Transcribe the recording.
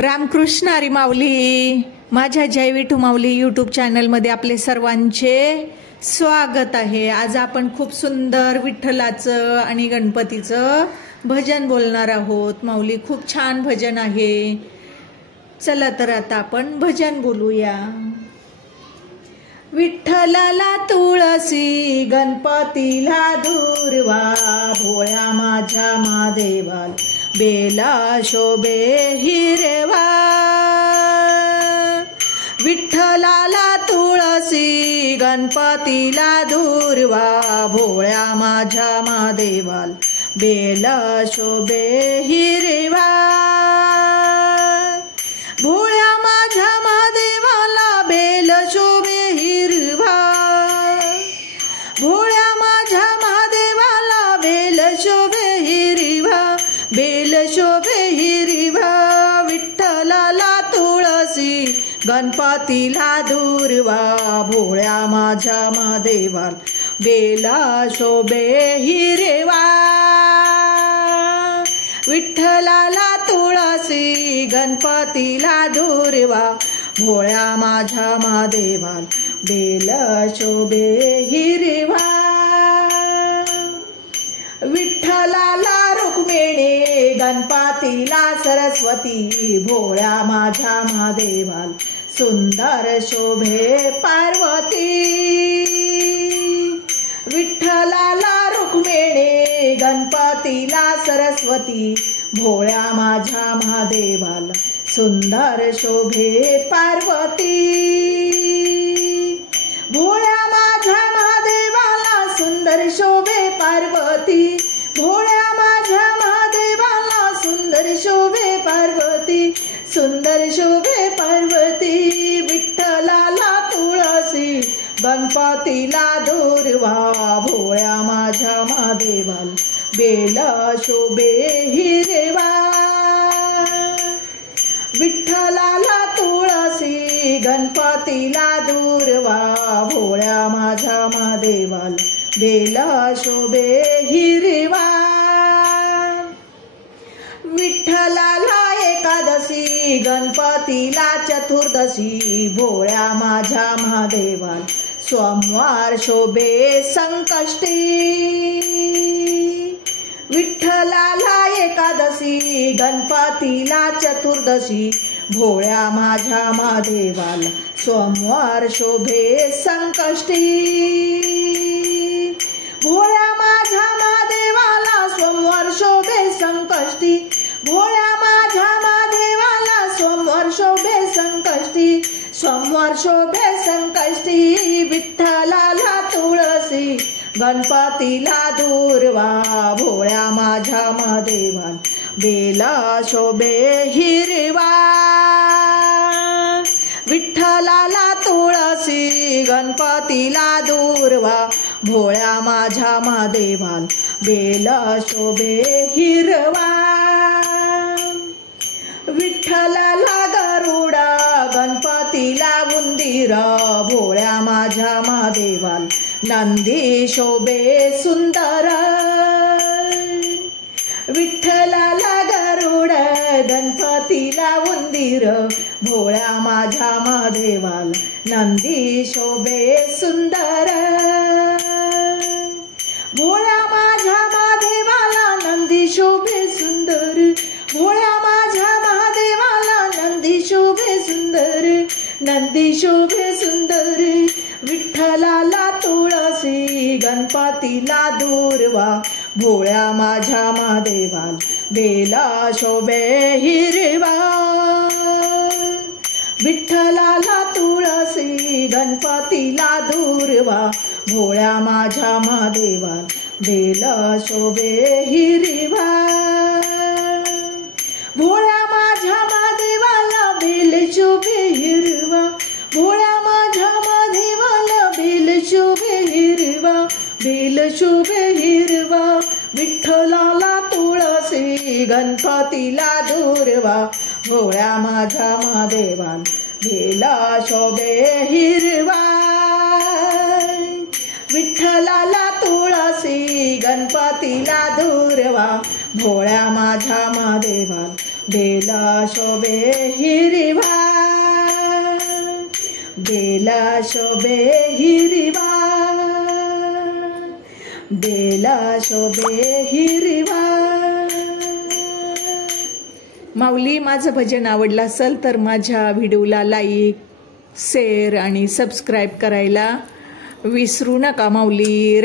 रामकृष्ण हरी माऊली. माझ्या जय विठू माऊली यूट्यूब चॅनलमध्ये आपले सर्वांचे स्वागत आहे. आज आपण खूप सुंदर विठ्ठलाचं आणि गणपतीचं भजन बोलणार आहोत. माऊली खूप छान भजन आहे. चला तर आता आपण भजन बोलूया. विठ्ठलाला तुळसी, गणपतीला दुर्वा, भोळ्या माझ्या महादेवाला बेला शोभे हिरवा. विठ्ठलाला तुळसी, गणपतीला दुर्वा, भोळ्या माझ्या महादेवाला बेला शोभे हिरवा. भोळ्या माझ्या महादेवाला बेल शोभे हिरवा. भोळ्या माझ्या महादेवाला बेल शोभे हिरवा, बेल शोभे हिरवा. विठ्ठलाला तुळसी, गणपतीला दुर्वा, भोळ्या माझ्या महादेवाला बेला शोभे हिरवा. विठ्ठलाला तुळसी, गणपतीला दुर्वा, भोळ्या माझ्या महादेवाला बेल शोभे हिरवा. विठ्ठलाला रुक्मिणी, गणपतीला सरस्वती, भोळ्या माझ्या महादेवाला सुंदर शोभे पार्वती. विठ्ठलाला रुक्मिणी, गणपतीला सरस्वती, भोळ्या माझ्या महादेवाला सुंदर शोभे पार्वती. भोळ्या माझ्या महादेवाला सुंदर शोभे पार्वती. भोळ्या माझ्या महादेवाला सुंदर शोभे पार्वती, सुंदर शोभे पार्वती. विठ्ठलाला तुळसी, गणपतीला दुर्वा, भोळ्या माझ्या महादेवाला बेल शोभे हिरवा. विठ्ठलाला तुळसी, गणपतीला दुर्वा, भोळ्या माझ्या महादेवाला बेल शोभे हिरवा. विठ्ठलाला एकादशी, गणपतीला चतुर्दशी, भोळ्या माझ्या महादेवाला सोमवार शोभे संकष्टी. विठ्ठलाला एकादशी, गणपतीला चतुर्दशी, भोळ्या माझ्या महादेवाला सोमवार शोभे संकष्टी. भोळ्या माझ्या महादेवाला सोमवार शोभे संकष्टी. भोळ्या माझ्या महादेवाला सोमवार शोभे संकष्टी, सोमवार शोभे संकष्टी. विठ्ठलाला तुळसी, गणपतीला दुर्वा, भोळ्या माझ्या महादेवाला बेला शोभे हिरवा. विठ्ठलाला तुळसी, गणपतीला दुर्वा, भोळ्या माझ्या महादेवाला बेला शोभे हिरवा. विठ्ठलाला गरुडा, गणपतीला उंदीर, भोळ्या माझ्या महादेवाला नंदी शोभे सुंदर. विठ्ठलाला गरुड, गणपतीला उंदीर, भोळ्या माझ्या महादेवाला नंदी शोभे सुंदर. भोळ्या माझ्या महादेवाला नंदी शोभे सुंदर. भोळ्या माझ्या महादेवाला नंदी शोभे सुंदर, नंदी शोभे सुंदर. विठ्ठलाला तुळसी, गणपतीला दुर्वा, भोळ्या माझ्या महादेवाला बेला शोभे हिरवा. विठ्ठलाला तुळसी, गणपतीला दुर्वा, भोळ्या माझ्या महादेवाला बेला शोभे हिरवा. भोळ्या माझ्या महादेवाला बेल शोभे हिरवा. भोळ्या माझ्या महादेवाला बेल शोभे हिरवा, बेल शोभे हिरवा. विठ्ठलाला तुळसी, गणपतीला दुर्वा, भोळ्या माझ्या महादेवाला बेला शोभे हिरवा. विठ्ठलाला तुळसी, गणपतीला दुर्वा, भोळ्या माझ्या महादेवाला बेला शोभे हिरवा, बेला शोभे हिरवा, बेला शोभे हिरवा। माऊली, माझं भजन आवडलं असेल तर माझ्या व्हिडिओला लाईक, शेअर आणि सबस्क्राईब करायला विसरू नका माऊली।